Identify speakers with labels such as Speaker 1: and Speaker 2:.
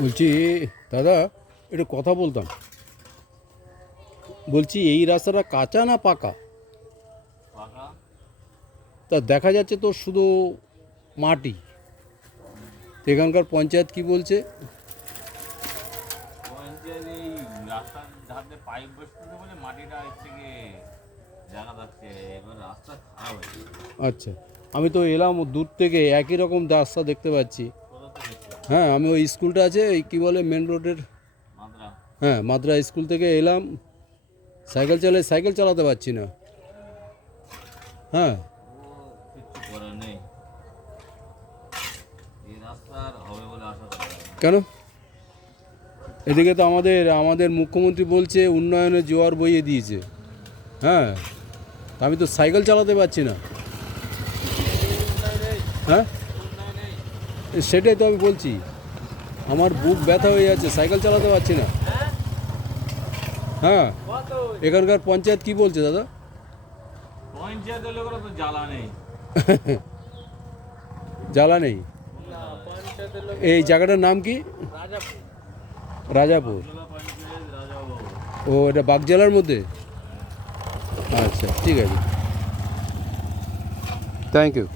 Speaker 1: বলছি দাদা একটু কথা বলতাম। বলছি এই রাস্তাটা কাঁচা না পাকা? তা দেখা যাচ্ছে তো শুধু মাটি। এখানকার পঞ্চায়েত কি বলছে? আচ্ছা আমি তো এলাম দূর থেকে একই রকম রাস্তা দেখতে পাচ্ছি? হ্যাঁ আমি ওই স্কুলটা আছে এই কী বলে মেন রোডের হ্যাঁ মাদ্রা স্কুল থেকে এলাম। সাইকেল চালে সাইকেল চালাতে পারছি না। হ্যাঁ। কেন? এদিকে তো আমাদের আমাদের মুখ্যমন্ত্রী বলছে উন্নয়নের জোয়ার বইয়ে দিয়েছে। হ্যাঁ। আমি তো সাইকেল চালাতে পারছি না। হ্যাঁ? সেটাই তো আমি বলছি। আমার বুক ব্যথা হয়ে যাচ্ছে সাইকেল চালাতে পারছি না। হ্যাঁ এখানকার পঞ্চায়েত কি বলছে দাদা?
Speaker 2: পঞ্চায়েতের লোকের তো জ্বালা নেই।
Speaker 1: জ্বালা নেই? এই জায়গাটার নাম কি? রাজাপুর। ও এটা বাগজেলার মধ্যে? আচ্ছা ঠিক আছে। Thank you